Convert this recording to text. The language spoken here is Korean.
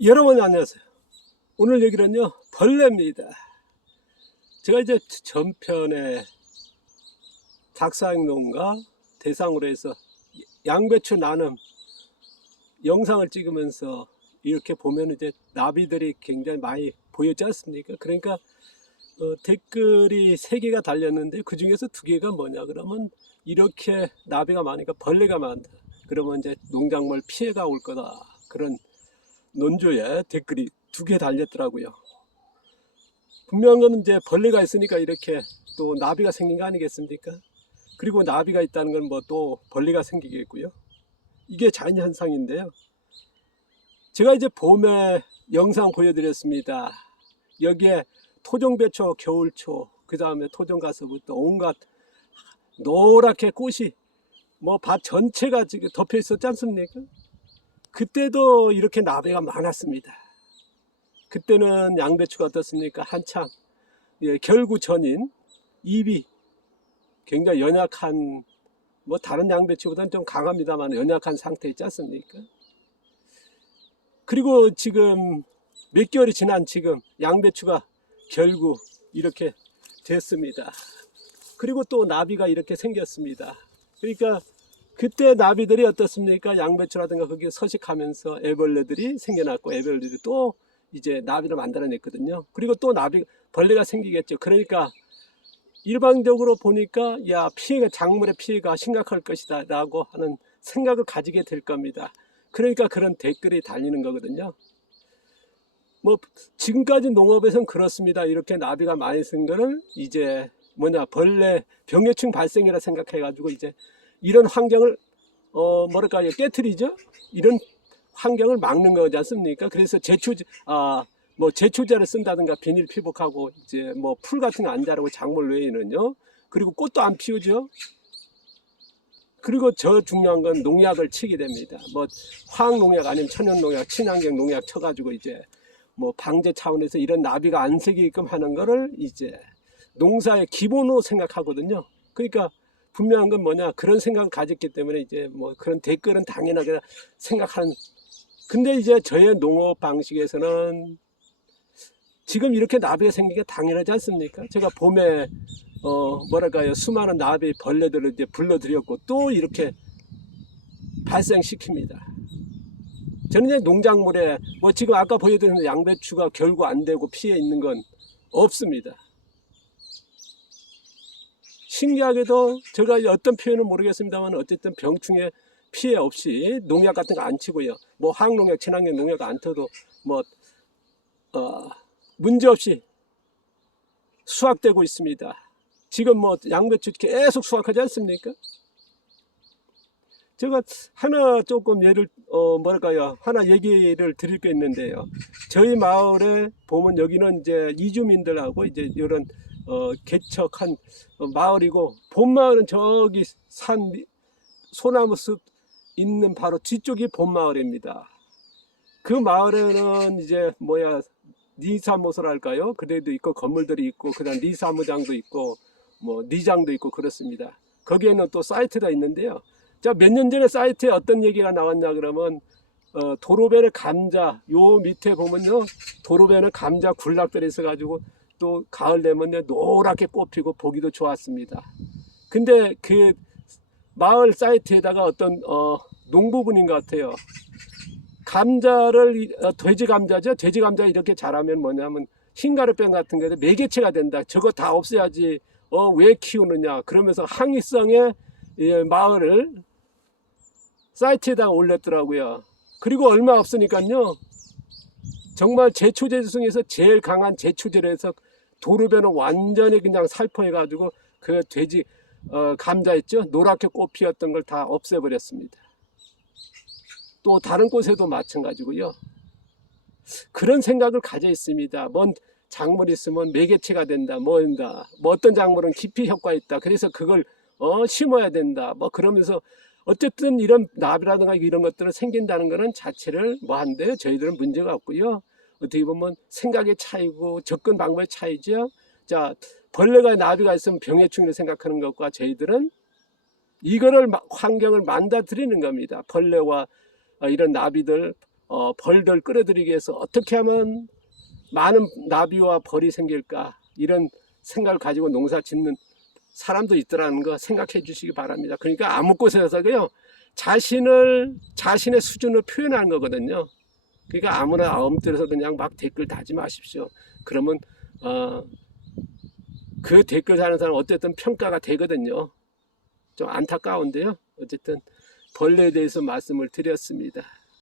여러분 안녕하세요. 오늘 얘기는요 벌레입니다. 제가 이제 전편에 닭사육 농가 대상으로 해서 양배추 나눔 영상을 찍으면서 이렇게 보면 이제 나비들이 굉장히 많이 보였지 않습니까? 그러니까 어, 댓글이 세 개가 달렸는데 그 중에서 두 개가 뭐냐 그러면 이렇게 나비가 많으니까 벌레가 많다. 그러면 이제 농작물 피해가 올 거다. 그런 논조에 댓글이 두 개 달렸더라고요. 분명한 건 이제 벌레가 있으니까 이렇게 또 나비가 생긴 거 아니겠습니까? 그리고 나비가 있다는 건 뭐 또 벌레가 생기겠고요. 이게 자연 현상인데요. 제가 이제 봄에 영상 보여드렸습니다. 여기에 토종배초, 겨울초, 그 다음에 토종가서부터 온갖 노랗게 꽃이 뭐 밭 전체가 지금 덮여 있었지 않습니까? 그때도 이렇게 나비가 많았습니다. 그때는 양배추가 어떻습니까? 한창 예, 결구 전인 잎이 굉장히 연약한 뭐 다른 양배추보다는 좀 강합니다만 연약한 상태 있지 않습니까? 그리고 지금 몇 개월이 지난 지금 양배추가 결구 이렇게 됐습니다. 그리고 또 나비가 이렇게 생겼습니다. 그러니까 그때 나비들이 어떻습니까? 양배추라든가 거기에 서식하면서 애벌레들이 생겨났고 애벌레들이 또 이제 나비를 만들어냈거든요. 그리고 또 나비 벌레가 생기겠죠. 그러니까 일반적으로 보니까 야 피해가 작물의 피해가 심각할 것이다 라고 하는 생각을 가지게 될 겁니다. 그러니까 그런 댓글이 달리는 거거든요. 뭐 지금까지 농업에선 그렇습니다. 이렇게 나비가 많이 쓴 거를 이제 뭐냐 벌레 병해충 발생이라 생각해 가지고 이제 이런 환경을 어 뭐랄까요 깨트리죠. 이런 환경을 막는 거지 않습니까? 그래서 제초 아뭐 제초제를 쓴다든가 비닐 피복하고 이제 뭐 풀 같은 거 안 자르고 작물 외에는요. 그리고 꽃도 안 피우죠. 그리고 저 중요한 건 농약을 치게 됩니다. 뭐 화학 농약 아니면 천연 농약, 친환경 농약 쳐가지고 이제 뭐 방제 차원에서 이런 나비가 안 새기게끔 하는 거를 이제 농사의 기본으로 생각하거든요. 그러니까 분명한 건 뭐냐 그런 생각을 가졌기 때문에 이제 뭐 그런 댓글은 당연하게 생각하는 근데 이제 저의 농업 방식에서는 지금 이렇게 나비가 생기게 당연하지 않습니까? 제가 봄에 어 뭐랄까요 수많은 나비 벌레들을 이제 불러들였고 또 이렇게 발생시킵니다. 저는 이제 농작물에 뭐 지금 아까 보여드린 양배추가 결구 안 되고 피해 있는 건 없습니다. 신기하게도 제가 어떤 표현은 모르겠습니다만 어쨌든 병충해 피해 없이 농약 같은 거 안 치고요. 뭐 화학농약, 친환경 농약 안 쳐도 뭐 어, 문제 없이 수확되고 있습니다. 지금 뭐 양배추 계속 수확하지 않습니까? 제가 하나 조금 예를 어 뭐랄까요 하나 얘기를 드릴 게 있는데요. 저희 마을에 보면 여기는 이제 이주민들하고 이제 이런 어 개척한 어, 마을이고 본 마을은 저기 산 미- 소나무 숲 있는 바로 뒤쪽이 본 마을입니다. 그 마을에는 이제 뭐야 니사모소랄까요? 그래도 있고 건물들이 있고 그다음 니사무장도 있고 뭐 니장도 있고 그렇습니다. 거기에는 또 사이트가 있는데요. 자, 몇 년 전에 사이트에 어떤 얘기가 나왔냐 그러면 어, 도로변에 감자 요 밑에 보면요 도로변에 감자 군락들이 있어가지고 또 가을 되면요 노랗게 꽃 피고 보기도 좋았습니다. 근데 그 마을 사이트에다가 어떤 어, 농부분인 것 같아요. 감자를 이- 어, 돼지 감자죠. 돼지 감자 이렇게 자라면 뭐냐면 흰가루병 같은 게 매개체가 된다. 저거 다 없애야지. 어 왜 키우느냐? 그러면서 항의성의 예, 마을을 사이트에다가 올렸더라고요. 그리고 얼마 없으니까요. 정말 제초제 중에서 제일 강한 제초제를 해서 도로변을 완전히 그냥 살포해가지고 그 돼지 어, 감자 있죠? 노랗게 꽃 피었던 걸 다 없애버렸습니다. 또 다른 곳에도 마찬가지고요. 그런 생각을 가져 있습니다. 뭔 작물 있으면 매개체가 된다, 뭐 된다. 뭐 어떤 작물은 깊이 효과 있다. 그래서 그걸 어, 심어야 된다. 뭐 그러면서 어쨌든 이런 나비라든가 이런 것들은 생긴다는 거는 자체를 뭐 한데 저희들은 문제가 없고요. 어떻게 보면 생각의 차이고 접근 방법의 차이죠. 자, 벌레가 나비가 있으면 병해충을 생각하는 것과 저희들은 이거를 마- 환경을 만들어드리는 겁니다. 벌레와 어, 이런 나비들 어, 벌들 끌어들이기 위해서 어떻게 하면 많은 나비와 벌이 생길까 이런 생각을 가지고 농사 짓는 사람도 있더라는 거 생각해 주시기 바랍니다. 그러니까 아무 곳에서도요 자신을 자신의 수준을 표현하는 거거든요. 그러니까 아무나 엎드려서 그냥 막 댓글 다지 마십시오. 그러면 어, 그 댓글 다는 사람 어쨌든 평가가 되거든요. 좀 안타까운데요. 어쨌든 벌레에 대해서 말씀을 드렸습니다.